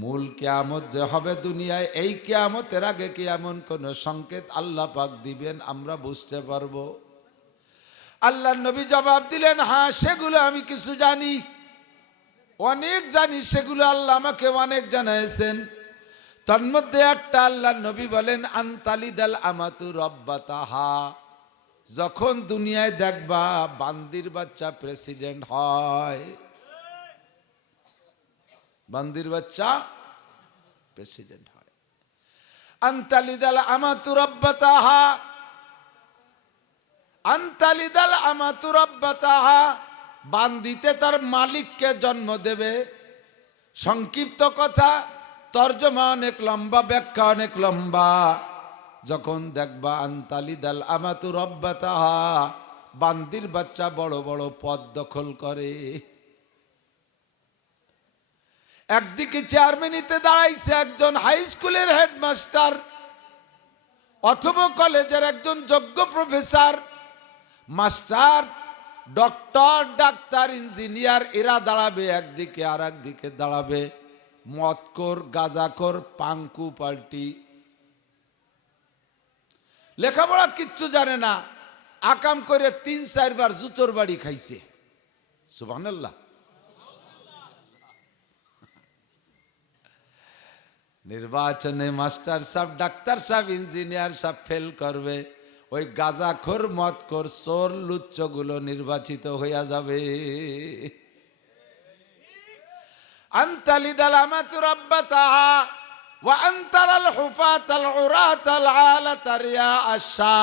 মূল কিয়ামত যে হবে দুনিয়ায়, এই কিয়ামতের আগে কি এমন কোন সংকেত আল্লাহ পাক দিবেন আমরা বুঝতে পারবো? আল্লাহর নবী জবাব দিলেন, হ্যাঁ সেগুলো আমি কিছু জানি, অনেক জানি, সেগুলো আল্লাহ আমাকে অনেক জানাইছেন। তন্মধ্যে একটা আল্লাহর নবী বলেন, আনতালিদাল আমাতু রব্বাতাহা, যখন দুনিয়ায় দেখবা বান্দির বাচ্চা প্রেসিডেন্ট হয়, বান্দির বাচ্চা প্রেসিডেন্ট হয়। আনতালিদাল আমাতু রব্বাতাহা, আনতালিদাল আমাতু রব্বাতাহা, বান্দিতে তার মালিককে জন্ম দেবে। সংক্ষিপ্ত কথা, তর্জমা অনেক লম্বা, ব্যাখ্যা অনেক লম্বা। যখন দেখবা আনতালিদাল আমাতু রব্বাতাহা, বান্দির বাচ্চা বড় বড় পদ দখল করে। একদিকে চেয়ারম্যানিতে দাঁড়াইছে একজন হাই স্কুলের হেডমাস্টার অথবা কলেজের একজন যোগ্য professor, master, doctor, doctor, engineer, এরা দাঁড়াবে একদিকে, আর একদিকে দাঁড়াবে মদখোর, গাঁজাখোর, পাঙ্কু পাল্টি, লেখাপড়া কিচ্ছু জানে না, আকাম করে ৩-৪ বার জুতোর বাড়ি খাইছে। সুবহানাল্লাহ। নির্বাচনে মাস্টার সাহেব, ডাক্তার সাহেব, ইঞ্জিনিয়ার সাহেব ফেল করবে, ওই গাঁজাখোর, মদখোর, চোর, লুচ্চগুলো নির্বাচিত হইয়া যাবে। আনতালিদাল আমাতু রব্বাতাহা ওয়া আনতারাল হুফাতাল উরাতাল আলাতা রিয়া আশা।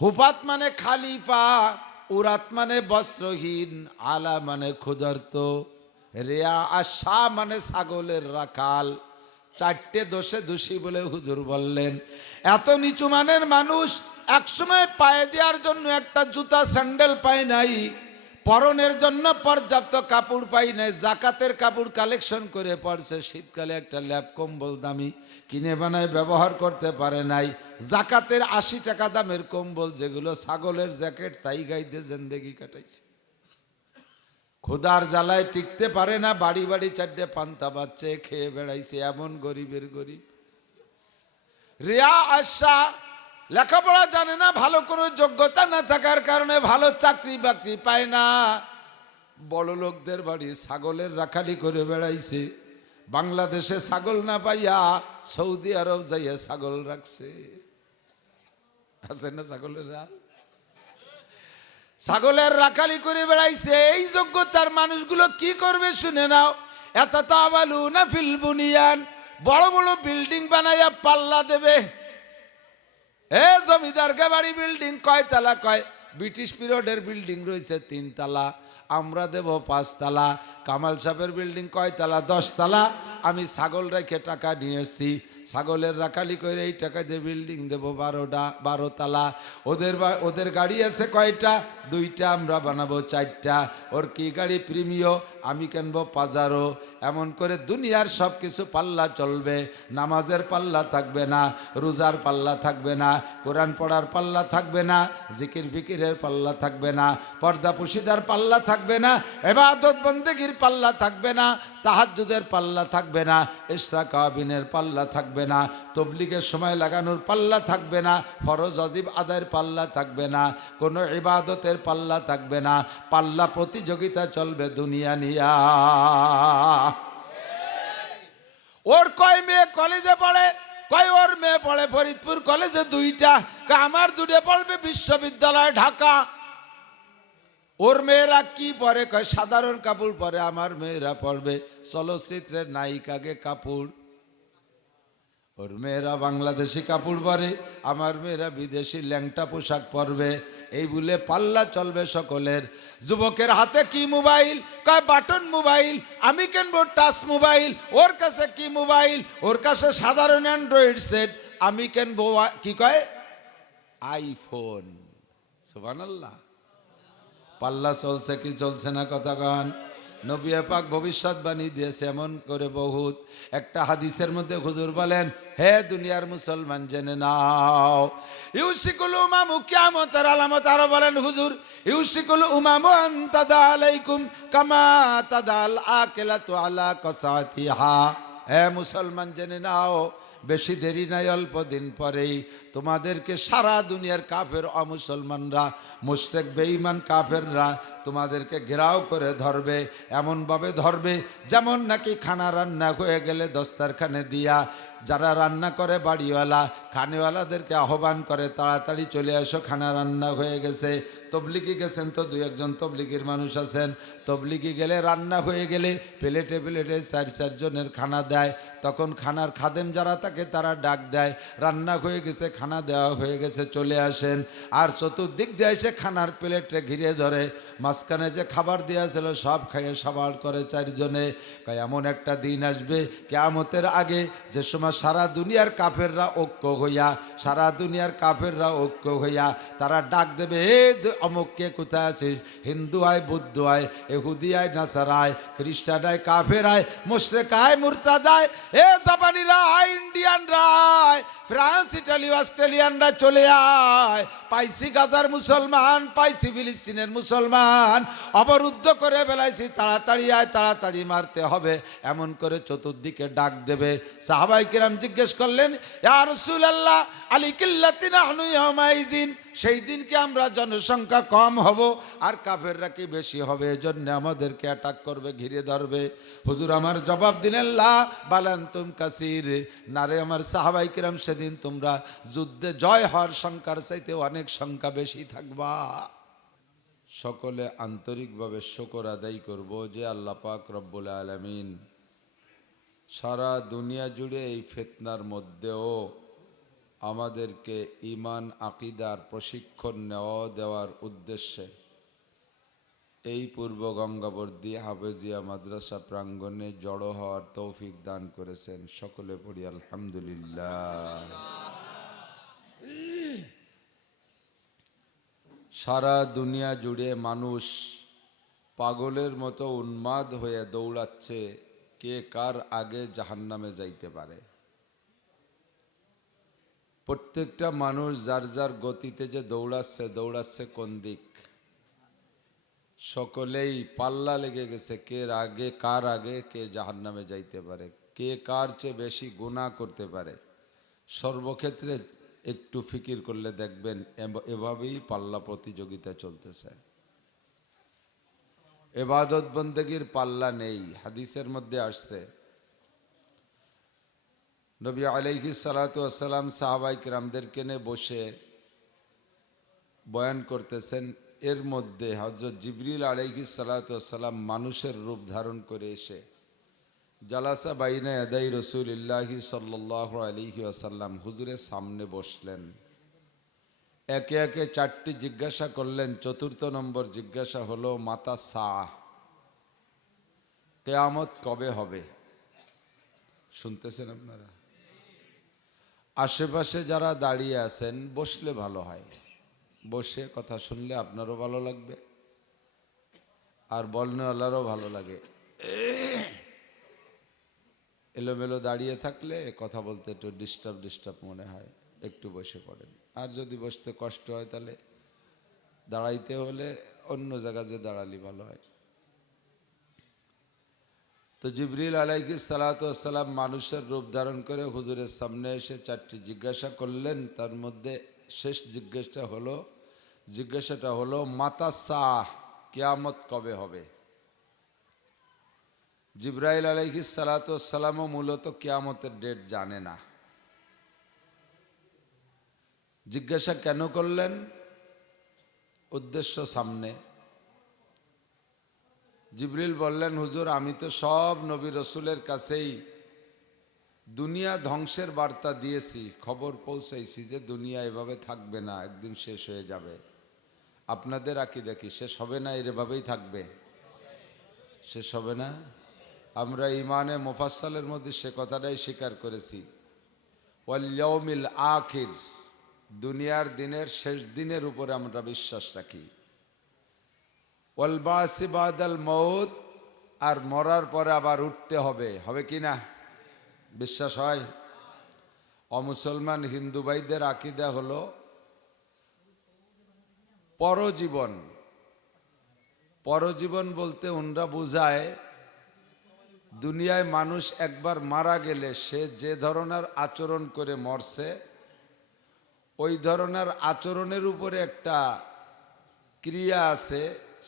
হুফাত মানে খালি পা, উরাত মানে বস্ত্রহীন, আলা মানে ক্ষুধার্ত, রিয়া আশা মানে ছাগলের রাখাল। 4টে দোষে দোষী বলে হুজুর বললেন। এত নিচু মানের মানুষ একসময় পায়ে দেওয়ার জন্য একটা জুতা স্যান্ডেল পায় নাই, পরনের জন্য পর্যাপ্ত কাপড় পাই নাই, জাকাতের কাপড় কালেকশন করে পড়ছে, শীতকালে একটা ল্যাপ কম্বল দামি কিনে বানায় ব্যবহার করতে পারে নাই, জাকাতের 80 টাকা দামের কম্বল যেগুলো ছাগলের জ্যাকেট, তাই গাইতে জিন্দেগি কাটাইছে। ক্ষুধার জ্বালায় টিকতে পারে না, বাড়ি বাড়ি 4টে পান্তা বাচ্চে খেয়ে বেড়াইছে, এমন গরিবের গরিব। রিয়া আশা, লেখাপড়া জানে না, ভালো কোনো যোগ্যতা না থাকার কারণে ভালো চাকরি বাকরি পায় না, বড় লোকদের বাড়ি ছাগলের রাখালি করে বেড়াইছে। বাংলাদেশে ছাগল না পাইয়া সৌদি আরব যাইয়া ছাগল রাখছে। আছে না ছাগলের রাখ, ছাগলের রাখালি করে বেড়াইছে। এই যোগ্যতার মানুষগুলো কি করবে শুনে নাও। ইয়াতাতাওয়ালুনা ফিল বুনিয়ান, বড় বড় বিল্ডিং বানাইয়া পাল্লা দেবে। এ জমিদারকে বাড়ি বিল্ডিং কয়তলা? কয় ব্রিটিশ পিরিয়ডের বিল্ডিং রয়েছে 3 তলা, আমরা দেব 5 তলা। কামাল সাহেবের বিল্ডিং কয়তলা? 10 তলা। আমি ছাগল রেখে টাকা নিয়ে এসছি, ছাগলের রাখালি করে এই টাকা দিয়ে বিল্ডিং দেবো 12 তলা। ওদের গাড়ি আছে কয়টা? 2টা, আমরা বানাবো 4টা। ওর কি গাড়ি? প্রিমিও, আমি কিনবো পাজারো। এমন করে দুনিয়ার সব কিছু পাল্লা চলবে। নামাজের পাল্লা থাকবে না, রোজার পাল্লা থাকবে না, কোরআন পড়ার পাল্লা থাকবে না, জিকির ফিকিরের পাল্লা থাকবে না, পর্দা পুশিদার পাল্লা থাকবে না, ইবাদত বন্দেগীর পাল্লা থাকবে না, তাহাজ্জুদের পাল্লা থাকবে না, ইশরাক আবিনের পাল্লা থাকবে না, তবলিগের সময় লাগানোর পাল্লা থাকবে না, ফরজ ওয়াজিব আদায়ের পাল্লা থাকবে না, কোনো ইবাদতের পাল্লা থাকবে না। পাল্লা প্রতিযোগিতা চলবে দুনিয়া নিয়া। ওর কয় মেয়ে কলেজে পড়ে? কয় ওর মেয়ে পড়ে ফরিদপুর কলেজে 2টা। আমার 2টে পড়বে বিশ্ববিদ্যালয় ঢাকা। ওর মেয়েরা কি পরে? কয় সাধারণ কাপড় পরে। আমার মেয়েরা পড়বে চলচ্চিত্রের নায়িকাকে কাপড়। ওর মেয়েরা বাংলাদেশি কাপড় পরে, আমার মেয়েরা বিদেশি ল্যাংটা পোশাক পরবে। এই বলে পাল্লা চলবে সকলের। যুবকের হাতে কি মোবাইল? কয় বাটন মোবাইল। আমি কিনবো টাচ মোবাইল। ওর কাছে কি মোবাইল? ওর কাছে সাধারণ অ্যান্ড্রয়েড সেট। আমি কিনবো কি কয়? আইফোন। সুবহানাল্লাহ। পাল্লা চলছে কি চলছে না? কথা কন। নবী পাক ভবিষ্যৎবাণী দিয়েছে এমন করে বহুত। একটা হাদিসের মধ্যে হুজুর বলেন, হে দুনিয়ার মুসলমান জেনে নাও, ইউসিকুল উমামু কিয়ামতের আলামত। আরো বলেন হুজুর, ইউসিকুল উমামু আন তাদা আলাইকুম কামা তাদাল আকিলাতু আলা কাসাতিহা। হ্যাঁ মুসলমান জেনে নাও, বেশি দেরি নাই, অল্প দিন পরেই তোমাদেরকে সারা দুনিয়ার কাফের অমুসলমানরা, মুশরিক বেঈমান কাফেররা তোমাদেরকে ঘেরাও করে ধরবে। এমনভাবে ধরবে যেমন নাকি খানা রান্না হয়ে গেলে দস্তারখানে দিয়া যারা রান্না করে বাড়িওয়ালা খানেওয়ালাদেরকে আহ্বান করে, তাড়াতাড়ি চলে আসো, খানা রান্না হয়ে গেছে। তবলিগি গেছেন তো দুই একজন তবলিগির মানুষ আছেন, তবলিগি গেলে রান্না হয়ে গেলে প্লেটে প্লেটে চার জনের খানা দেয়। তখন খানার খাদেম যারা থাকে তারা ডাক দেয়, রান্না হয়ে গেছে, খানা দেওয়া হয়ে গেছে, চলে আসেন। আর চতুর্দিক দিয়ে এসে খানার প্লেটে ঘিরে ধরে, মাঝখানে যে খাবার দেওয়া ছিল সব খাইয়ে সাবাল করে চারজনে। এমন একটা দিন আসবে কিয়ামতের আগে যে সময় সারা দুনিয়ার কাফেররা ঐক্য হইয়া, সারা দুনিয়ার কাফেররা ঐক্য হইয়া তারা ডাক দেবে, হে অমুককে কোথায় আছিস? হিন্দু আয়, বৌদ্ধ আয়, এহুদি আয়, নাসারা আয়, খ্রিস্টান আয়, কাফের আয়, মুশরিক আয়, মুরতাদ আয়, এ জাপানিরা আয়, ইন্ডিয়ানরা আয়, ফ্রান্স, ইটালি, অস্ট্রেলিয়ানরা চলে আয়। পাইছি গাজার মুসলমান, পাইছি ফিলিস্তিনের মুসলমান, অবরুদ্ধ করে বেলাইছি, তাড়াতাড়ি আয়, তাড়াতাড়ি মারতে হবে। এমন করে চতুর্দিকে ডাক দেবে। সাহাবায়ে কেরাম জিজ্ঞেস করলেন, ইয়া রাসূলুল্লাহ আলী কিল্লাতিন নাহনু ইয়াউমাইযিন, সেই দিনকে আমরা জনসংখ্যা কম হব আর কাফেররা কি বেশি হবে, এজন্য আমাদেরকে অ্যাটাক করবে, ঘিরে ধরবে। হুজুর আমার জবাব দিলেন, লা বালান্তুম কাসির, না রে আমার সাহাবায়ে কেরাম, সেদিন তোমরা যুদ্ধে জয় হওয়ার সংখ্যার চাইতে অনেক সংখ্যা বেশি থাকবা। সকলে আন্তরিকভাবে শুকর আদায় করব যে আল্লাহ পাক রব্বুল আলামিন সারা দুনিয়া জুড়ে এই ফিতনার মধ্যেও আমাদেরকে ঈমান আকীদার প্রশিক্ষণ দেওয়ার উদ্দেশ্যে এই পূর্ব গঙ্গাবর্দী হাফেজিয়া মাদ্রাসা প্রাঙ্গণে জড়ো হওয়ার তৌফিক দান করেছেন। সকলে পড়ি আলহামদুলিল্লাহ। সারা দুনিয়া জুড়ে মানুষ পাগলের মতো উন্মাদ হয়ে দৌড়াচ্ছে কে কার আগে জাহান্নামে যাইতে পারে। প্রত্যেকটা মানুষ যার যার গতিতে যে দৌড়াচ্ছে কোন দিক, সকলেই পাল্লা লেগে গেছে কার আগে কে জাহান্নামে যাইতে পারে, কে কার চেয়ে বেশি গুনাহ করতে পারে। সর্বক্ষেত্রে একটু ফিকির করলে দেখবেন এভাবেই পাল্লা প্রতিযোগিতা চলতেছে। ইবাদত বন্দেগীর পাল্লা নেই। হাদিসের মধ্যে আসছে, নবী আলাইহিস সালাতু ওয়াস সালাম সাহাবায়ে কিরামদেরকে নিয়ে বসে বয়ান করতেছেন। এর মধ্যে হযরত জিবরিল আলাইহিস সালাতু ওয়াস সালাম মানুষের রূপ ধারণ করে এসে জালাসা বাইনা ইয়াদাই রাসূলিল্লাহি সাল্লাল্লাহু আলাইহি ওয়াসাল্লাম, হুজুরের সামনে বসলেন। একে একে চারটি জিজ্ঞাসা করলেন। চতুর্থ নম্বর জিজ্ঞাসা হলো, মাতা সাহ, কিয়ামত কবে হবে? শুনতেছেন আপনারা? আশেপাশে যারা দাঁড়িয়ে আছেন বসলে ভালো হয়, বসে কথা শুনলে আপনারও ভালো লাগবে আর বলনেওয়ালারও ভালো লাগে। এলোমেলো দাঁড়িয়ে থাকলে কথা বলতে একটু ডিস্টার্ব মনে হয়, একটু বসে পড়েন। আর যদি বসতে কষ্ট হয় তাহলে দাঁড়াইতে হলে অন্য জায়গায় যে দাঁড়ালি ভালো হয়। তো জিবরিল আলাইহিস সালাতু ওয়াস সালাম মানুষের রূপ ধারণ করে হুজুরের সামনে এসে চারটি জিজ্ঞাসা করলেন। তার মধ্যে শেষ জিজ্ঞাসাটা হলো মাতা সাহ, কিয়ামত কবে হবে? জিবরাইল আলাইহিস সালাতু ওয়াস সালামও মূলত কিয়ামতের ডেট জানে না। জিজ্ঞাসা কেন করলেন? উদ্দেশ্য সামনে। জিবরিল বললেন, হুজুর আমি তো সব নবী রসুলের কাছেই দুনিয়া ধ্বংসের বার্তা দিয়েছি, খবর পৌঁছাইছি যে দুনিয়া এভাবে থাকবে না, একদিন শেষ হয়ে যাবে। আপনাদের আকীদা কি শেষ হবে না, এভাবেই থাকবে? শেষ হবে না। আমরা ইমানে মুফাসসালের মধ্যে সে কথাটাই স্বীকার করেছি, ওয়াল ইয়াউমিল আখির, দুনিয়ার দিনের শেষ দিনের উপরে আমরা বিশ্বাস রাখি। ওয়াল বাসি বাদাল মউত, আর মরার পরে আবার উঠতে হবে, হবে কি না? বিশ্বাস হয়? অমুসলমান হিন্দু ভাইদের আকীদা হলো পরজীবন। পরজীবন বলতে ওনরা বুঝায় দুনিয়ায় মানুষ একবার মারা গেলে সে যে ধরনের আচরণ করে মরছে, ওই ধরনের আচরণের উপরে একটা ক্রিয়া আছে,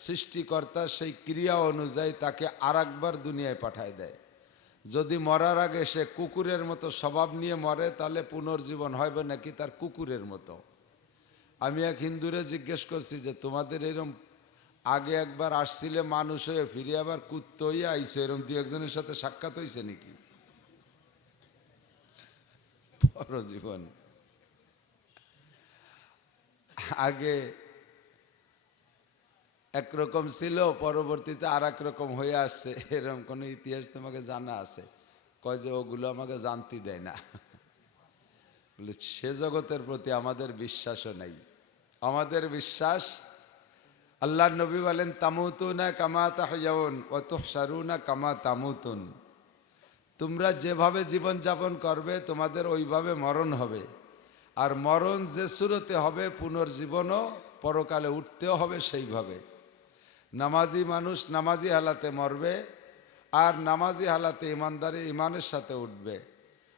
সৃষ্টিকর্তা সেই ক্রিয়া অনুযায়ী তাকে আরেকবার দুনিয়ায় পাঠায় দেয়। যদি মরার আগে সে কুকুরের মতো স্বভাব নিয়ে মরে, তাহলে পুনর্জীবন হবে নাকি তার কুকুরের মতো। আমি এক হিন্দুরে জিজ্ঞেস করছি যে তোমাদের এরকম আগে একবার আসছিলে মানুষ হয়ে, ফিরে আবার কুত্ত হয়ে আইসে, এরকম দু একজনের সাথে সাক্ষাৎ হয়েছে নাকি পরজীবন? আগে একরকম ছিল, পরবর্তীতে আর এক রকম হয়ে আসছে, এরকম কোনো ইতিহাস তোমাকে জানা আছে? কয় যে ওগুলো আমাকে জানতে দেয় না। বলে সে জগতের প্রতি আমাদের বিশ্বাসও নাই। আমাদের বিশ্বাস, আল্লাহ নবী বলেন তামুতুনা কামা তাহয়াউন ওয়া তুহশারুনা কামা তামুতুন। তোমরা যেভাবে জীবন যাপন করবে তোমাদের ওইভাবে মরণ হবে, আর মরণ যে সুরতে হবে পুনর্জীবনও পরকালে উঠতেও হবে সেইভাবে। নামাজি মানুষ নামাজি হালাতে মরবে, আর নামাজি হালাতে ইমানদারি ইমানের সাথে উঠবে।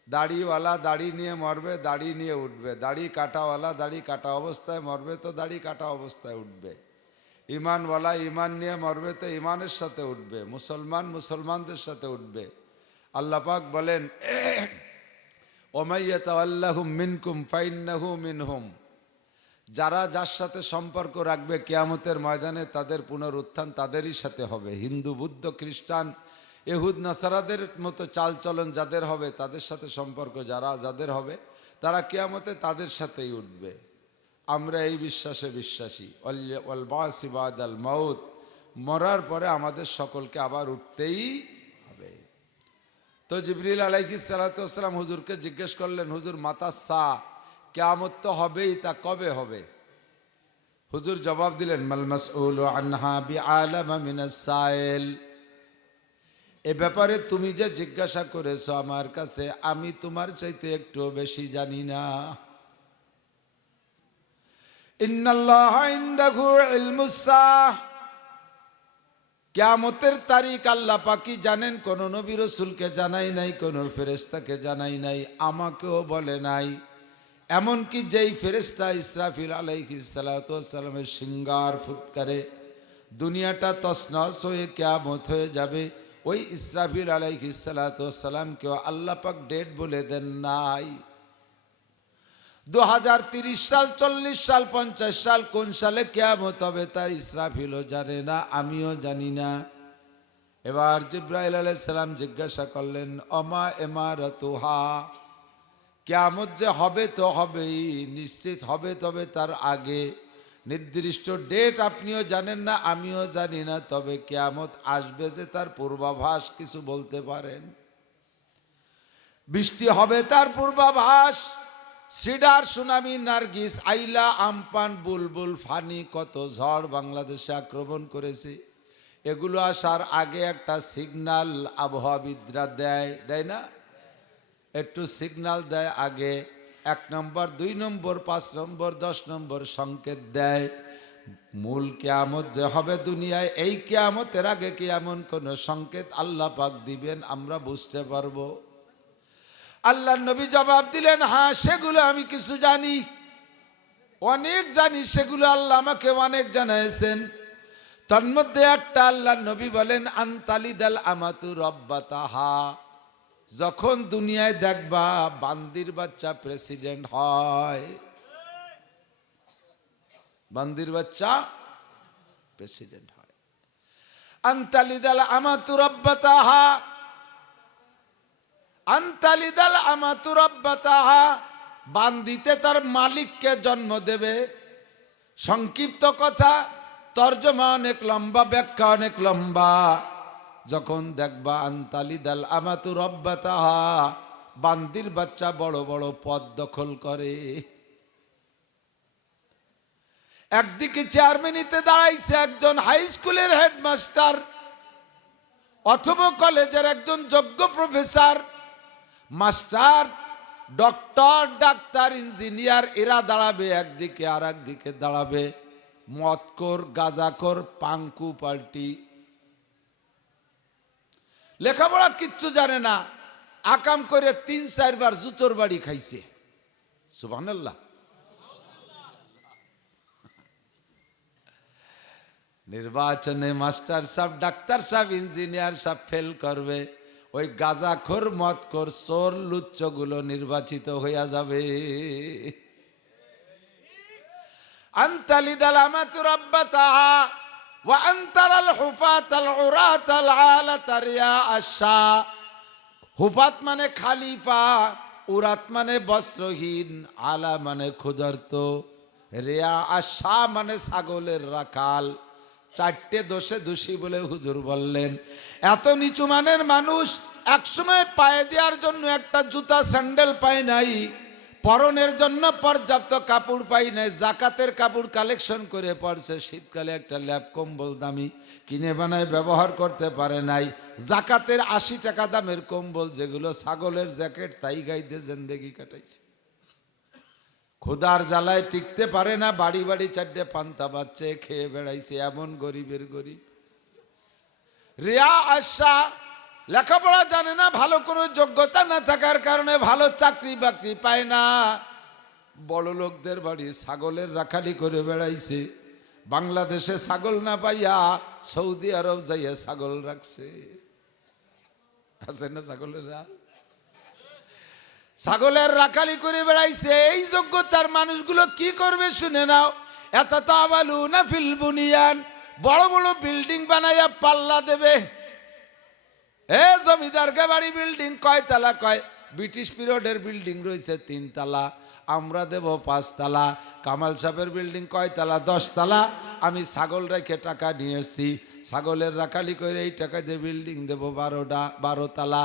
দাড়িওয়ালা দাড়ি নিয়ে মরবে, দাড়ি নিয়ে উঠবে। দাড়ি কাটাওয়ালা দাড়ি কাটা অবস্থায় মরবে, তো দাড়ি কাটা অবস্থায় উঠবে। ইমানওয়ালা ইমান নিয়ে মরবে, তো ইমানের সাথে উঠবে। মুসলমান মুসলমানদের সাথে উঠবে। আল্লাহ পাক বলেন ওমাইয়াতাওয়াল্লাহুম মিনকুম ফাইন্নাহু মিনহুম। যারা যার সাথে সম্পর্ক রাখবে কিয়ামতের ময়দানে তাদের পুনরুত্থান তাদেরই সাথে হবে। হিন্দু বুদ্ধ খ্রিস্টান ইহুদ নাসারাদের মতো চালচলন যাদের হবে, তাদের সাথে সম্পর্ক যাদের হবে, তারা কিয়ামতে তাদের সাথেই উঠবে। আমরা এই বিশ্বাসে বিশ্বাসী। ওয়াল বাসি বাদাল মাউত, মরার পরে আমাদের সকলকে আবার উঠতেই হবে। তো জিবরিল আলাইহিস সালাতু ওয়াস সালাম হুজুরকে জিজ্ঞেস করলেন, হুজুর মাতা সা, কিয়ামত তো হবেই, তা কবে হবে? হুজুর জবাব দিলেন মাল মাসউলু আনহা বিআলামা মিনাস সাইল। এ ব্যাপারে তুমি যে জিজ্ঞাসা করেছো আমার কাছে, আমি তোমার চাইতে একটু বেশি জানি না। ইন্নাল্লাহা ইনদাহু ইলমুস সাহ, কিয়ামতের তারিখ আল্লাহ পাকই জানেন। কোন নবী রাসূলকে জানাই নাই, কোন ফেরেশতাকে জানাই নাই, আমাকেও বলে নাই। এমনকি যেই ফেরেশতা ইসরাফিল আলাইহিস সালাতু ওয়াস সালামের সিঙ্গার ফুৎকারে দুনিয়াটা তছনছ হয়ে কিয়ামত হয়ে যাবে, ওই ইসরাফিল আলাইহিস সালাতু ওয়াস সালামকেও আল্লাহ পাক ডেট বলে দেন নাই। 2030 সাল, 40 সাল, 50 সাল, কোন সালে কিয়ামত হবে তা ইসরাফিলও জানে না, আমিও জানি না। এবার জিবরাইল আলাইহিস সালাম জিজ্ঞাসা করলেন অমা ইমারাতুহা, কিয়ামত যে হবে তো হবেই, নিশ্চিত হবে, তবে তার আগে নির্দিষ্ট ডেট আপনিও জানেন না, আমিও জানি না। তবে কিয়ামত আসবে যে তার পূর্বাভাস কিছু বলতে পারেন। বৃষ্টি হবে তার পূর্বাভাস। সিডার, সুনামি, নার্গিস, আইলা, আমপান, বুলবুল, ফানি, কত ঝড় বাংলাদেশে আক্রমণ করেছে। এগুলো আসার আগে একটা সিগন্যাল আবহাওয়াবিদরা দেয় না? একটু সিগন্যাল দেয় আগে, 1 নম্বর, 2 নম্বর, 5 নম্বর, 10 নম্বর সংকেত দেয়। মূল কিয়ামত যে হবে দুনিয়ায়, এই কিয়ামতের আগে কি এমন কোন সংকেত আল্লাহ পাক দিবেন আমরা বুঝতে পারবো? আল্লাহ নবী জবাব দিলেন হ্যাঁ, সেগুলো আমি কিছু জানি, অনেক জানি, সেগুলো আল্লাহ আমাকে অনেক জানাইছেন। তন্মধ্যে একটা আল্লাহ নবী বলেন আনতালিদাল আমাতু রব্বাতাহা, যখন দুনিয়ায় দেখবা বান্দির বাচ্চা প্রেসিডেন্ট হয়, বান্দির বাচ্চা প্রেসিডেন্ট হয়। আনতালিদাল আমাতু রব্বাতাহা, আনতালিদাল আমাতু রব্বাতাহা, বান্দিতে তার মালিককে জন্ম দেবে। সংক্ষিপ্ত কথা, তর্জমা অনেক লম্বা, ব্যাখ্যা অনেক লম্বা। যখন দেখবা আনতালিদাল আমাতু রব্বাতাহা, বান্দির বাচ্চা বড় বড় পদ দখল করে। একদিকে চেয়ারম্যানিতে দাঁড়াইছে একজন হাই স্কুলের হেডমাস্টার অথবা কলেজের একজন যোগ্য professor, master, doctor, doctor, engineer, এরা দাঁড়াবে একদিকে, আর একদিকে দাঁড়াবে মদখোর, গাঁজাখোর, পাঙ্কু পাল্টি। লেখাপড়া কিচ্ছু জানে না, আকাম করে 3-4 বার জুতোর বাড়ি খাইছে। সুবহানাল্লাহ। নির্বাচনে মাস্টার সাহেব, ডাক্তার সাহেব, ইঞ্জিনিয়ার সাহেব ফেল করবে, ওই গাঁজাখোর মদখোর চোর লুচ্চগুলো নির্বাচিত হইয়া যাবে। আনতালিদাল আমাতু রাব্বাতাহা ওয়া আনতারাল হুফাতাল উরাতাল আলাতা রিয়া আশা। হুফাত মানে খালি পা, উরাত মানে বস্ত্রহীন, আলা মানে ক্ষুধার্ত, রিয়া আশা মানে ছাগলের রাখাল। 4টে দোষে দোষী বলে হুজুর বললেন। এত নিচু মানের মানুষ একসময় পায়ে দেওয়ার জন্য একটা জুতা স্যান্ডেল পায় নাই, পরনের জন্য পর্যাপ্ত কাপড় পাই নাই, জাকাতের কাপড় কালেকশন করে পড়ছে, শীতকালে একটা ল্যাপ কম্বল দামি কিনে বানায় ব্যবহার করতে পারে নাই, জাকাতের 80 টাকা দামের কম্বল যেগুলো ছাগলের জ্যাকেট তাই গাইতে জিন্দেগি কাটাইছে। ক্ষুধার জ্বালায় টিকতে পারে না, বাড়ি বাড়ি 4টে পান্তা বাচ্চা খেয়ে বেড়াইছে, এমন গরিবের গরিব। রিয়া আশা, লেখাপড়া জানে না, ভালো কোনো যোগ্যতা না থাকার কারণে ভালো চাকরি বাকরি পায় না, বড় লোকদের বাড়ি ছাগলের রাখালি করে বেড়াইছে। বাংলাদেশে ছাগল না পাইয়া সৌদি আরব যাইয়া ছাগল রাখছে। আছে না ছাগলের ছাগলের রাখালি করে বেড়াইছে। এই যোগ্যতার মানুষগুলো কি করবে শুনে নাও। ইয়াতাতাওয়ালুনা ফিল বুনিয়ান, বড় বড় বিল্ডিং বানাইয়া পাল্লা দেবে। জমিদারকে বাড়ি বিল্ডিং কয়তলা? কয় ব্রিটিশ পিরিয়ডের বিল্ডিং রয়েছে 3 তলা, আমরা দেব 5 তলা। কামাল সাহেবের বিল্ডিং কয়তলা? 10 তলা। আমি ছাগল রেখে টাকা নিয়ে এসছি, ছাগলের রাখালি করে এই টাকা দিয়ে বিল্ডিং দেব 12 তলা।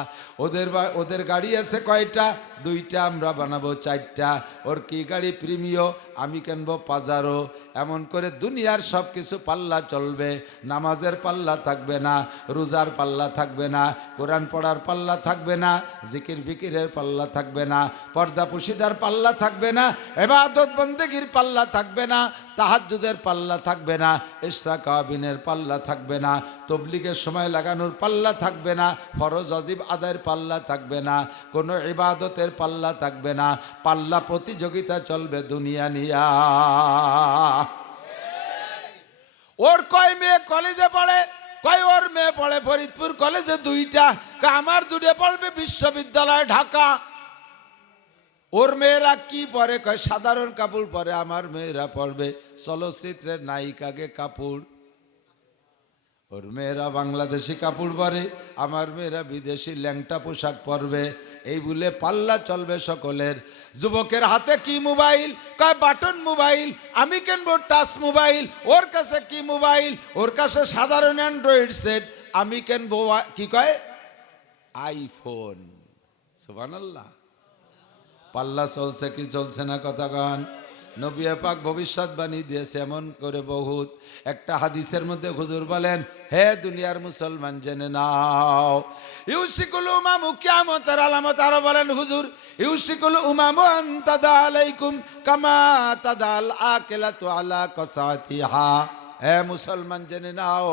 ওদের গাড়ি আছে কয়টা? 2টা, আমরা বানাবো 4টা। ওর কি গাড়ি? প্রিমিও, আমি কিনবো পাজারো। এমন করে দুনিয়ার সব কিছু পাল্লা চলবে। নামাজের পাল্লা থাকবে না, রোজার পাল্লা থাকবে না, কোরআন পড়ার পাল্লা থাকবে না, জিকির ফিকিরের পাল্লা থাকবে না, পর্দা পুশিদার পাল্লা থাকবে না, ইবাদত বন্দেগীর পাল্লা থাকবে না, তাহাজ্জুদের পাল্লা থাকবে না, ইশরাক আবিনের পাল্লা থাকবে না, তবলিগের সময় লাগানোর পাল্লা থাকবে না, ফরজ ওয়াজিব আদায়ের পাল্লা থাকবে না, কোনো ইবাদতের পাল্লা থাকবে না। পাল্লা প্রতিযোগিতা চলবে দুনিয়া নিয়া। ওর কয় মেয়ে কলেজে পড়ে? কয় ওর মেয়ে পড়ে ফরিদপুর কলেজে 2টা। আমার 2টে পড়বে বিশ্ববিদ্যালয় ঢাকা। ওর মেয়েরা কি পরে? কয় সাধারণ কাপড় পরে। আমার মেয়েরা পড়বে চলচ্চিত্রের নায়িকাকে কাপড়। ওর মেয়েরা বাংলাদেশি কাপড় পরে, আমার মেয়েরা বিদেশি ল্যাংটা পোশাক পরবে। এই বলে পাল্লা চলবে সকলের। যুবকের হাতে কি মোবাইল? কয় বাটন মোবাইল। আমি কিনবো টাচ মোবাইল। ওর কাছে কি মোবাইল? ওর কাছে সাধারণ অ্যান্ড্রয়েড সেট। আমি কিনবো কি কয়? আইফোন। সুবহানাল্লাহ। পাল্লা চলছে কি চলছে না? কথা কন। নবী পাক ভবিষ্যৎবাণী দিয়েছে এমন করে বহুত। একটা হাদিসের মধ্যে হুজুর বলেন, হে দুনিয়ার মুসলমান জেনে নাও, ইউসিকুল উমামু কিয়ামতের আলামত। আরো বলেন হুজুর, ইউসিকুল উমামু আন তাদা আলাইকুম কামা তাদাল আকিলাতু আলা কাসাতিহা। হে মুসলমান জেনে নাও,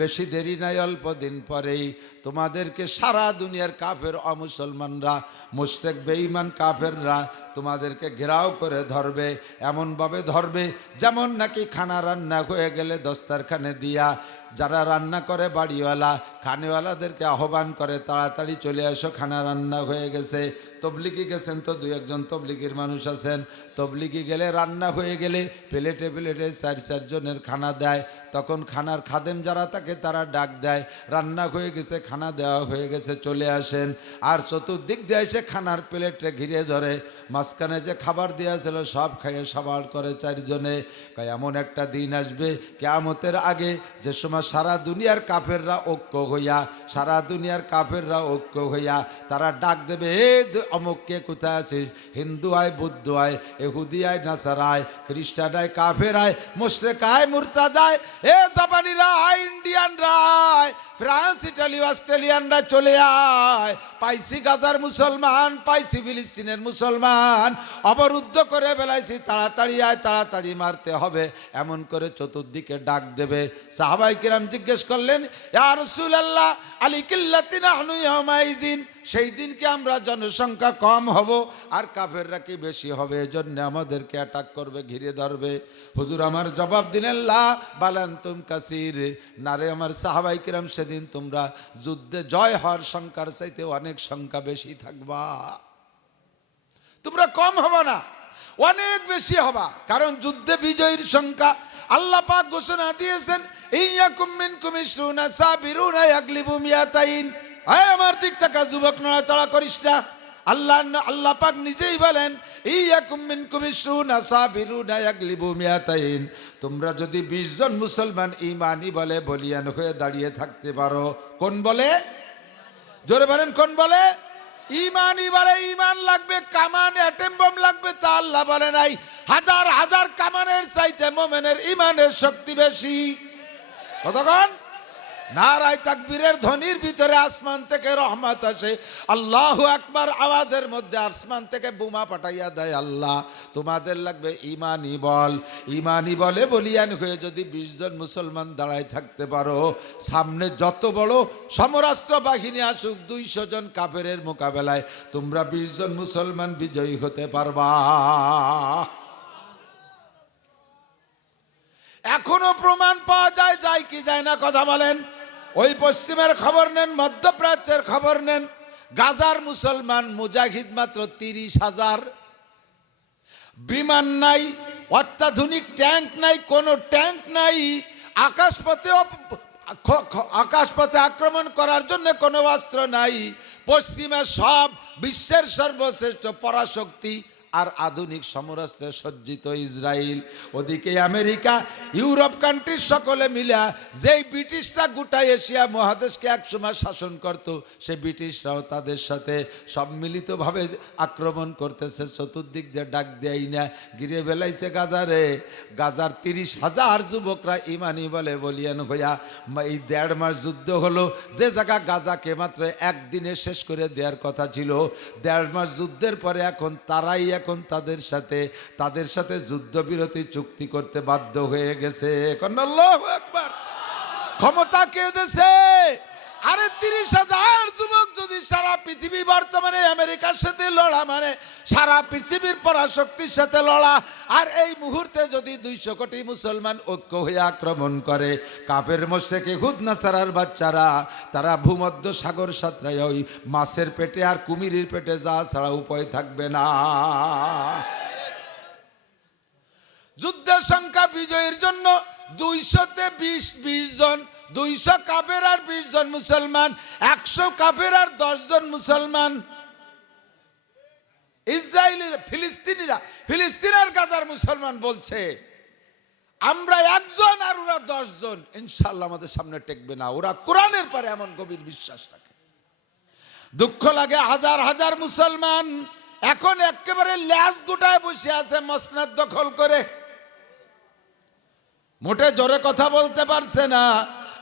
বেশি দেরি নাই, অল্প দিন পরেই তোমাদেরকে সারা দুনিয়ার কাফের অমুসলমানরা, মুশরিক বেঈমান কাফেররা তোমাদেরকে ঘেরাও করে ধরবে। এমনভাবে ধরবে যেমন নাকি খানা রান্না হয়ে গেলে দস্তারখানে দিয়া যারা রান্না করে বাড়িওয়ালা খানেওয়ালাদেরকে আহ্বান করে, তাড়াতাড়ি চলে আসো, খানা রান্না হয়ে গেছে। তবলিগি গেছেন তো 2-1 তবলিগির মানুষ আছেন, তবলিগি গেলে রান্না হয়ে গেলে প্লেটে প্লেটে 4 জনের খানা দেয়। তখন খানার খাদেম যারা থাকে তারা ডাক দেয়, রান্না হয়ে গেছে, খানা দেওয়া হয়ে গেছে, চলে আসেন। আর চতুর্দিক দিয়ে এসে খানার প্লেটে ঘিরে ধরে, মাঝখানে যে খাবার দেওয়া ছিল সব খাইয়ে সাবার করে 4 জনে। এমন একটা দিন আসবে কিয়ামতের আগে যে সময় সারা দুনিয়ার কাফেররা ঐক্য হইয়া, সারা দুনিয়ার কাফেররা ঐক্য হইয়া তারা ডাক দেবে, হে অমুককে কোথায় আছিস? হিন্দু আয়, বৌদ্ধ আয়, ইহুদি আয়, নাসারা আয়, খ্রিস্টান আয়, কাফের আয়, মুশরিক আয়, মুরতাদ আয়, এ জাপানিরা আয়, ইন্ডিয়ানরা আয়, ফ্রান্স, ইটালি, অস্ট্রেলিয়ানরা চলে আয়। পাইছি গাজার মুসলমান, পাইছি ফিলিস্তিনের মুসলমান, অবরুদ্ধ করে বেলাইছি, তাড়াতাড়ি আয়, তাড়াতাড়ি মারতে হবে। এমন করে চতুর্দিকে ডাক দেবে। সাহাবাইকে কিরাম জিজ্ঞেস করলেন, ইয়া রাসূলুল্লাহ আলী কিল্লাতিন নাহনু ইয়াউমাইযিন, সেই দিন কি আমরা জনসংখ্যা কম হব আর কাফেররা কি বেশি হবে, এজন্য আমাদেরকে অ্যাটাক করবে, ঘিরে ধরবে? হুজুর আমার জবাব দিলেন, লা বাল আনতুম কাসীর, না রে আমার সাহাবায়ে কিরাম, সেদিন তোমরা যুদ্ধে জয় হওয়ার সংখ্যার চাইতে অনেক সংখ্যা বেশি থাকবা, তোমরা কম হবে না, অনেক বেশি হবা। কারণ যুদ্ধে বিজয়ীর সংখ্যা আল্লাহ পাক ঘোষণা দিয়েছেন, ইয়াকুম মিনকুম ইশরুনা সাবিরুনা ইয়াগলিবু মিয়াতাইন। আয় আমার দিক থেকে যুবক, নড়াচড়া করিস না। আল্লাহ পাক নিজেই বলেন, ইয়াকুম মিনকুম ইশরুনা সাবিরুনা ইয়াগলিবু মিয়াতাইন, তোমরা যদি 20 জন মুসলমান ঈমানি বলে বলিয়ান হয়ে দাঁড়িয়ে থাকতে পারো। কোন বলে? জোরে বলেন, কোন বলে? ইমানই বলে। ইমান লাগবে, কামান অ্যাটম বম লাগবে তা আল্লাহ বলে নাই। হাজার হাজার কামানের চাইতে মোমেনের ইমানের শক্তি বেশি। কতক্ষণ? নারায়ে তাকবীরের ধ্বনির ভিতরে আসমান থেকে রহমত আসে, আল্লাহু আকবার আওয়াজের মধ্যে আসমান থেকে বোমা পাঠাইয়া দেয় আল্লাহ। তোমাদের লাগবে ইমানি বল। ইমানি বলে বলিয়ান হয়ে যদি 20 জন মুসলমান দাঁড়ায় থাকতে পারো, সামনে যত বড় সমরাস্ত্র বাহিনী আসুক, 200 জন কাফেরের মোকাবেলায় তোমরা 20 জন মুসলমান বিজয়ী হতে পারবা। এখনো প্রমাণ পাওয়া যায় কি যায় না? কথা বলেন। ওই পশ্চিমের খবর নেন, মধ্যপ্রাচ্যের খবর নেন, গাজার মুসলমান মুজাহিদ মাত্র 30,000। বিমান নাই, অত্যাধুনিক ট্যাঙ্ক নাই, কোনো ট্যাঙ্ক নাই, আকাশপথে আক্রমণ করার জন্য কোনো অস্ত্র নাই। পশ্চিমে সব বিশ্বের সর্বশ্রেষ্ঠ পরাশক্তি আর আধুনিক সমরাস্ত্রে সজ্জিত ইসরায়েল, ওদিকে আমেরিকা, ইউরোপ কান্ট্রির সকলে মিলা যেই ব্রিটিশরা গোটা এশিয়া মহাদেশকে একসময় শাসন করত, সে ব্রিটিশরাও তাদের সাথে সম্মিলিতভাবে আক্রমণ করতেছে। চতুর্দিক দিয়ে ডাক দেয় না, ঘিরে বেলাইছে গাজারে। গাজার 30,000 যুবকরা ইমানি বলে বলিয়ান হইয়া এই 1.5 মাস যুদ্ধ হলো। যে জায়গা গাজাকে মাত্র একদিনে শেষ করে দেওয়ার কথা ছিল, 1.5 মাস যুদ্ধের পরে এখন তারাই এখন তাদের সাথে যুদ্ধবিরতি চুক্তি করতে বাধ্য হয়ে গেছে। আল্লাহু আকবার। ক্ষমতা কে দেশে? আরে 30,000 যুবক যদি সারা পৃথিবী বর্তমানে আমেরিকার সাথে লড়া, মানে সারা পৃথিবীর পরাশক্তির সাথে লড়া, আর এই মুহূর্তে যদি 200 কোটি মুসলমান ঐক্য হয়ে আক্রমণ করে, কাফের মুশরিক ইহুদ নাসারার বাচ্চারা তারা ভূমধ্য সাগর সাঁতরায় ওই মাছের পেটে আর কুমিরের পেটে যা ছাড়া উপায় থাকবে না। যুদ্ধের সংখ্যা বিজয়ের জন্য 200-তে 20 জন, 200 কাফের আর 20 জন মুসলমান, 100 কাফের আর 10 জন মুসলমান। ইসরায়েলের ফিলিস্তিনের গাজার মুসলমান বলছে, আমরা 1 জন আর ওরা 10 জন, ইনশাআল্লাহ আমাদের সামনে টেকবে না। ওরা কোরআনের পরে এমন গভীর বিশ্বাস রাখে। দুঃখ লাগে, হাজার হাজার মুসলমান এখন একেবারে ল্যাজ গুটায় বসে আছে মসনদ দখল করে, মোটে জোরে কথা বলতে পারছে না।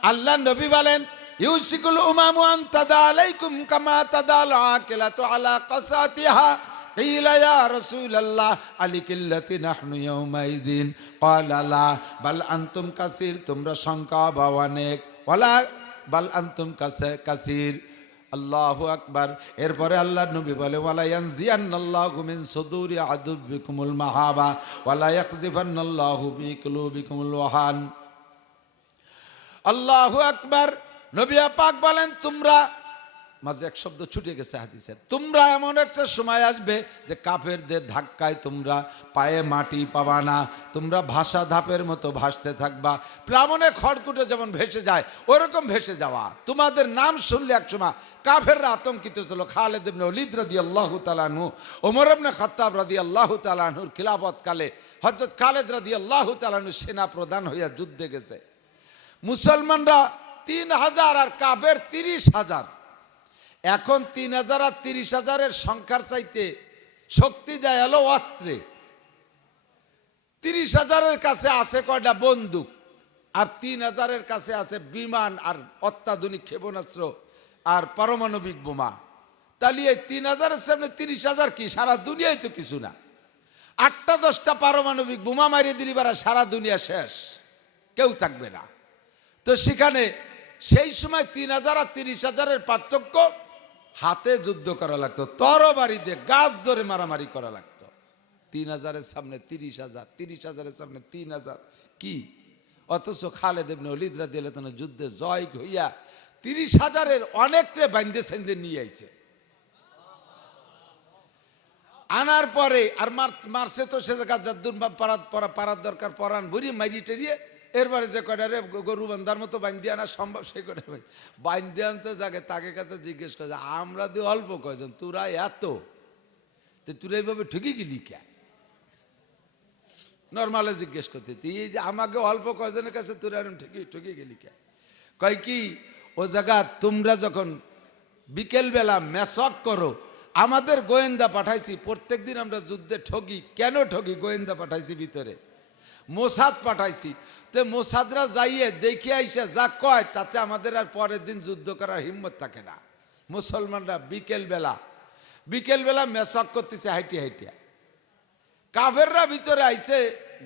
আল্লাহ নবী বলেন, ইউসিকুল উমামু আন তাদা আলাইকুম কামা তাদাল আকিলাতু আলা কাসাতিহা। কিলা ইয়া রাসূলুল্লাহ আলী কিল্লাতি নাহনু ইয়াউমাইযিন, ক্বালা লা বাল আনতুম কাসীর, তোমরা সংখ্যা অনেক, ওয়ালা বাল আনতুম কাসীর। আল্লাহু আকবার। এরপরে আল্লাহ নবী বলে, ওয়ালা ইয়ানজিয়ান্নাল্লাহু মিন সুদুরি আদুবিকুমুল মাহাবা ওয়ালা ইয়াকযিফান্নাল্লাহু ফি কুলুবিকুমুল ওয়াহান। আল্লাহু আকবার। নবী পাক বলেন, তোমরা, মাঝে এক শব্দ ছুটে গেছে হাদিসের, তোমরা এমন একটা সময় আসবে যে কাফেরদের ধাক্কায় তোমরা পায়ে মাটি পাবা না, তোমরা ভাষা ধাপের মতো ভাসতে থাকবা, প্লাবনে খড়কুটো যেমন ভেসে যায় ওরকম ভেসে যাওয়া। তোমাদের নাম শুনলে এক সময় কাফেররা আতঙ্কিত ছিল। খালিদ ইবনে ওলীদ রাদিয়াল্লাহু তাআলা আনহু, ওমর ইবনে খাত্তাব রাদিয়াল্লাহু তাআলা আনহুর খিলাফত কালে হযরত খালিদ রাদিয়াল্লাহু তাআলা আনহু সেনা প্রধান হইয়া যুদ্ধে গেছে। মুসলমানরা 3,000 আর কাফের 30,000। এখন 3,000 আর 30,000-এর সংখ্যার চাইতে শক্তি দেয় হলো অস্ত্রে। 30,000-এর কাছে আছে কয়টা বন্দুক, আর 3,000-এর কাছে আছে বিমান আর অত্যাধুনিক ক্ষেপণাস্ত্র আর পারমাণবিক বোমা। তাহলে এই 3,000-এর সামনে 30,000 কি? সারা দুনিয়ায় তো কিছু না। 8টা-10টা পারমাণবিক বোমা মারিয়ে দিলি বারা সারা দুনিয়া শেষ, কেউ থাকবে না। তো সেখানে সেই সময় 3000 আর 30,000-এর পার্থক্য। হাতে যুদ্ধ করা লাগতো, তরবারি দিয়ে গাছ জোরে মারামারি করা লাগতো। 3000-এর সামনে 30,000, 30,000-এর সামনে 3000 কি। অথচ খালেদ ইবনে ওলীদ রাদিয়াল্লাহু আনহু যুদ্ধে জয় হইয়া 30,000-এর অনেকটা বান্ধে সাইন্দে নিয়ে আইছে। আনার পরে আর মারছে তো সে জায়গা যাদ্দুর পারার দরকার, পরান ভরি মারি টেরিয়ে এরবারে যে কয়টা রে গরু বান্ধার মতো বান্ধি আনা সম্ভব সে কয়টা বান্ধে আনছে। যাকে তাকে কাছে জিজ্ঞেস করে, আমরা দিয়ে অল্প কয়জন, তোরা এত, তোরা এইভাবে ঠুকি গেলি কে? নর্মালে জিজ্ঞেস করতে, এই যে আমাকে অল্প কয়জনের কাছে তোরা ঠুকি গেলি কে? কয় কি, ও জায়গা তোমরা যখন বিকেলবেলা মেসক করো, আমাদের গোয়েন্দা পাঠাইছি, প্রত্যেক দিন আমরা যুদ্ধে ঠকি। কেন ঠকি? গোয়েন্দা পাঠাইছি ভিতরে, মোসাদ পাঠাইছি। তো মোসাদরা যাইয়ে দেখে আইসা যা কয় তাতে আমাদের আর পরের দিন যুদ্ধ করার হিম্মত থাকে না। মুসলমানরা বিকেলবেলা মেসক করতেছে হাইটিয়া হাইটিয়া। কাফেররা ভিতরে আইছে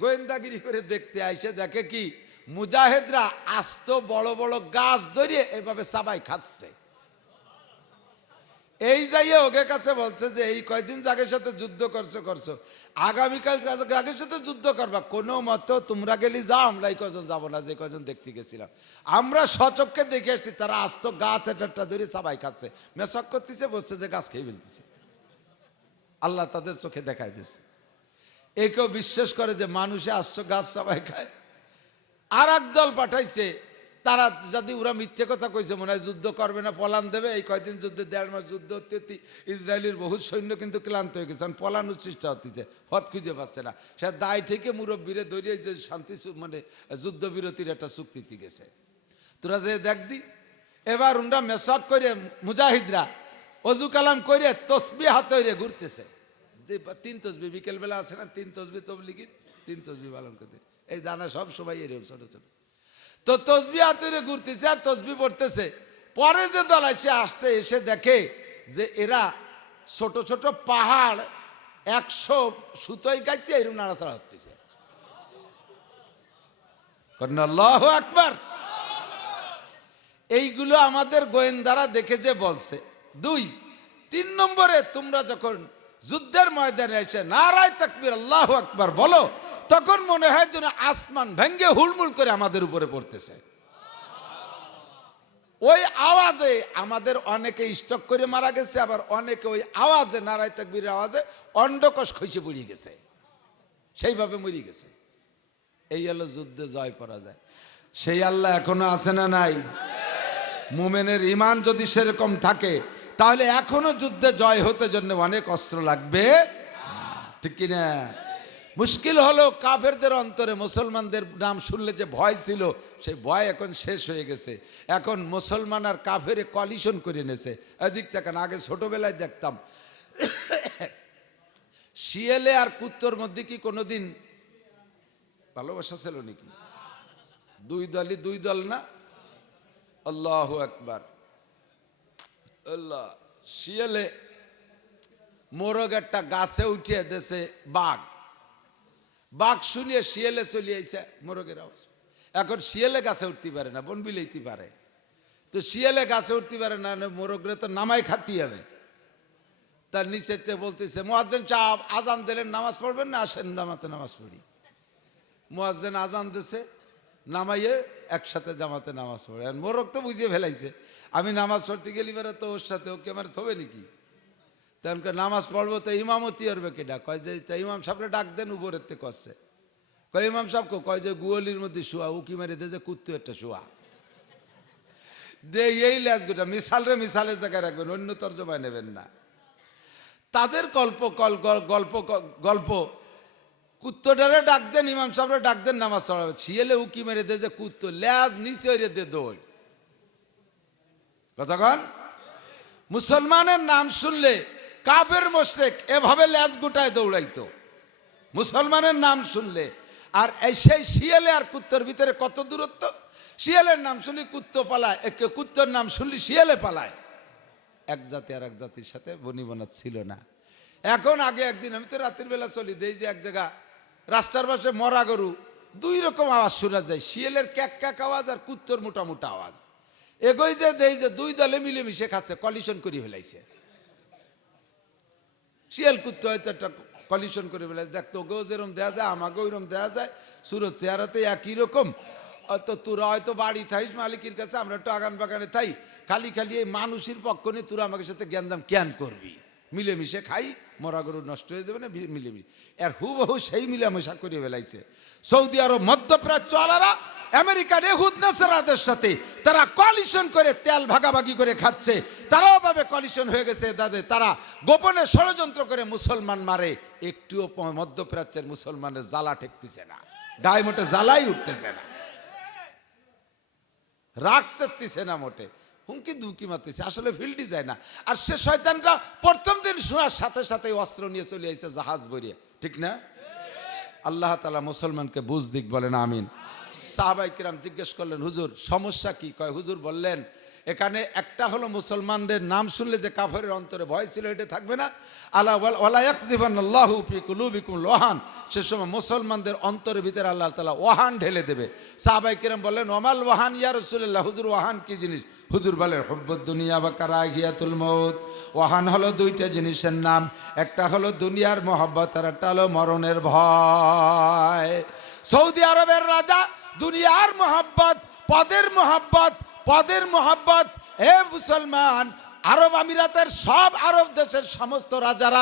গোয়েন্দাগিরি করে দেখতে, আইসে দেখে কি মুজাহিদরা আস্ত বড় বড় গাছ ধরিয়ে এভাবে সাবাই খাচ্ছে। এই যাইয়ে ওকে কাছে বলছে যে এই কয়দিন যাকের সাথে যুদ্ধ করছো, আগামীকাল যাকের সাথে যুদ্ধ করবা, কোনো মতো তোমরা গেলি যাও, আমরা এই কজন যাবো না, যে কজন দেখতে গেছিলাম। আমরা সচক্ষে দেখে এসেছি তারা আস্ত গাছ একটা ধরে সাবাই খাচ্ছে, মেসক করতেছে, বসছে যে গাছ খেয়ে ফেলতেছে। আল্লাহ তাদের চোখে দেখাই দিচ্ছে। এই কেউ বিশ্বাস করে যে মানুষে আস্ত গাছ সাবাই খায়? আর এক দল পাঠাইছে, তারা যদি ওরা মিথ্যে কথা কইছে, মনে হয় যুদ্ধ করবে না, পলান দেবে। এই কয়দিন যুদ্ধে 1.5 মাস যুদ্ধ হতে ইসরায়েলের বহু সৈন্য কিন্তু ক্লান্ত হয়ে গেছে, পলানোর চেষ্টা হতেছে, পথ খুঁজে পাচ্ছে না। সে দায় থেকে মুরব্বীরে ধরিয়ে যে শান্তি মানে যুদ্ধবিরতির একটা চুক্তিতে গেছে। তোরা যে দেখদি এবার উনরা মেসক করে মুজাহিদরা অজু কালাম করে তসবি হাতে ঘুরতেছে। যে 3 তসবি বিকেলবেলা আছে না, 3 তসবি তবলিগির 3 তসবি পালন করতে, এই দানা সব সবাই এরকম ছোট ছোট। তো তসবি হাতে ঘুরতেছে আর তসবি পড়তেছে। পরে যে দল আসছে এসে দেখে যে এরা ছোট ছোট পাহাড় 100 সুতোয় গাইতে এরকম নাড়াচাড়া হতেছে। আল্লাহু আকবার। এইগুলো আমাদের গোয়েন্দারা দেখে যে বলছে। 2-3 নম্বরে তোমরা যখন যুদ্ধের ময়দানে এসে নারায়ে তাকবীর আল্লাহু আকবার বলো, তখন মনে হয় যেন আসমান ভেঙ্গে হুলমুল করে আমাদের উপরে পড়তেছে। ওই আওয়াজে আমাদের অনেকে স্ট্রোক করে মারা গেছে, আবার অনেকে ওই আওয়াজে নারায়ে তাকবীরের আওয়াজে অন্ডকোষ খসে পড়ে গেছে, সেইভাবে মরে গেছে। এই হলো যুদ্ধে জয় করা যায়। সেই আল্লাহ এখনো আছে না নাই? মুমিনের ঈমান যদি সেরকম থাকে তাহলে এখনো যুদ্ধে জয় হতে জন্য অনেক অস্ত্র লাগবে, ঠিক কিনা? মুশকিল হলো কাফেরদের অন্তরে মুসলমানদের নাম শুনলে যে ভয় ছিল, সেই ভয় এখন শেষ হয়ে গেছে। এখন মুসলমান আর কাফেরে কোয়ালিশন করে নিয়েছে। এদিক থেকে আগে ছোটবেলায় দেখতাম শিয়ালে আর কুত্তর মধ্যে কি কোনোদিন ভালোবাসা ছিল নাকি? 2 দলই 2 দল না? আল্লাহু আকবার। আল্লাহ। শিয়ালে মোরগ একটা গাছে উঠিয়ে দেশে বাঘ শুনিয়ে শিয়ালে চলে আইছে মোরগের আওয়াজ। এখন শিয়ালে গাছে উঠতে পারে না, বন বিলাইতে পারে। তো শিয়ালে গাছে উঠতে পারে না, মোরগরে তো নামাই খাতি হবে। তার নিচেতে বলতেছে, মুয়াজ্জিন সাহেব আজান দিলেন, নামাজ পড়বেন না? আসেন জামাতে নামাজ পড়ি। মুয়াজ্জিন আজান দিছে, নামাইয়ে একসাথে জামাতে নামাজ পড়ে। আর মোরগ তো বুঝিয়ে ফেলাইছে আমি নামাজ পড়তে গেলি বেড়ে তো ওর সাথে, ওকে আমার থবে নাকি? তখন নামাজ পড়বো তো ইমামতি করবে কেডা? কয় যে ইমাম সাহেবরে ডাক দেন, উপরের থেকে করছে। কয় ইমাম সাহেবকে? কয় যে গুয়ালির মধ্যে শোয়া, উকি মারি দে যে কুত্তু একটা শোয়া দে। এই ল্যাস গোটা মিসালের জায়গায় রাখবেন, অন্য তর্জমায় নেবেন না। তাদের গল্প কুত্তটারে ডাক দেন, ইমাম সাহেবরে ডাক দেন, নামাজ পড়াবে। শিয়ালে উকি মেরে দে যে কুত্তো, ল্যাজ নিচে ওরে দে দৌড়। কতক্ষণ? মুসলমানের নাম শুনলে কাফের মুশরিক এভাবে ল্যাজ গোটায় দৌড়াইতো মুসলমানের নাম শুনলে। আর সেই শিয়ালে আর কুত্তর ভিতরে কত দূরত্ব! শিয়ালের নাম শুনলি কুত্তো পালায়, কুত্তর নাম শুনলি শিয়ালে পালায়। এক জাতি আর এক জাতির সাথে বনিবনা ছিল না। এখন আগে একদিন আমি তো রাতের বেলা চলি, দেই যে এক জায়গা রাস্তার পাশে মরা গরু দুই রকম আওয়াজ শোনা যায়, শিয়ালের ক্যাক ক্যাক আওয়াজ আর কুত্তর মোটা মোটা আওয়াজ। এগোই যে দেই যে দুই দলে মিলেমিশে খাচ্ছে, কলিশন করে ফেলাইছে। শিয়াল কুত্ত হয়তো একটা কলিশন করে ফেলাইছে, দেখতো ওকেও যেরকম দেওয়া যায় আমাকেও ওইরকম দেওয়া যায়, সুরত চেহারাতে একই রকম। হয়তো তোরা হয়তো বাড়ি থাইস মালিকের কাছে, আমরা একটু আগান বাগানে থাই, খালি খালি এই মানুষের পক্ষ নিয়ে তোরা আমাকে সাথে গ্যাঞ্জাম ক্যান করবি। মিলেমিশে খাই, মরা গরু নষ্ট হয়ে যাবে না, মিলেমিশে। আর হুবহু সেই মিলামেশা করে ফেলাইছে সৌদি আরব, মধ্যপ্রাচ্য আলারা, আমেরিকার এহুদ নাসারাদের সাথে তারা কলিশন করে তেল ভাগাভাগি করে খাচ্ছে। তারাও ভাবে কলিশন হয়ে গেছে তাদের, তারা গোপনে ষড়যন্ত্র করে মুসলমান মারে। একটুও মধ্যপ্রাচ্যের মুসলমানের জ্বালা ঠেকতেছে না, গায়ে মোটে জ্বালাই উঠতেছে না, রাগ চাচ্ছে না মোটে, হুমকি দুমকি মারতেছে, আসলে ফিল্ডই যায় না। আর সে শয়তানটা প্রথম দিন শোনার সাথে সাথে অস্ত্র নিয়ে চলে আসছে জাহাজ ভরিয়ে, ঠিক না? আল্লাহ তাআলা মুসলমানকে বুঝ দিক, বলেন আমিন। সাহাবাই কিরাম জিজ্ঞেস করলেন, হুজুর সমস্যা কি? কয় হুজুর বললেন এখানে একটা হলো মুসলমানদের নাম শুনলে যে কাফেরের অন্তরে ভয় ছিল এটা থাকবে না। আলা ওয়ালা ইয়াকযিবানাল্লাহু ফি কুলুবিকুম ওয়াহান, সে সময় মুসলমানদের অন্তরের ভিতরে আল্লাহ তাআলা ওয়াহান ঢেলে দেবে। সাহাবাই কিরাম বললেন ওমাল ওয়াহান ইয়া রাসূলুল্লাহ, হুজুর ওয়াহান কি জিনিস? হুজুর বলেন হুব্বুদ দুনিয়া ওয়া কারাহিয়াতুল মউত। ওয়াহান হলো দুইটা জিনিসের নাম, একটা হলো দুনিয়ার মহব্বত আর একটা হলো মরণের ভয়। সৌদি আরবের রাজা দুনিয়ার মহব্বত, পদের মহব্বত, পদের মহব্বত। হে মুসলমান, আরব আমিরাতের সব আরব দেশের সমস্ত রাজারা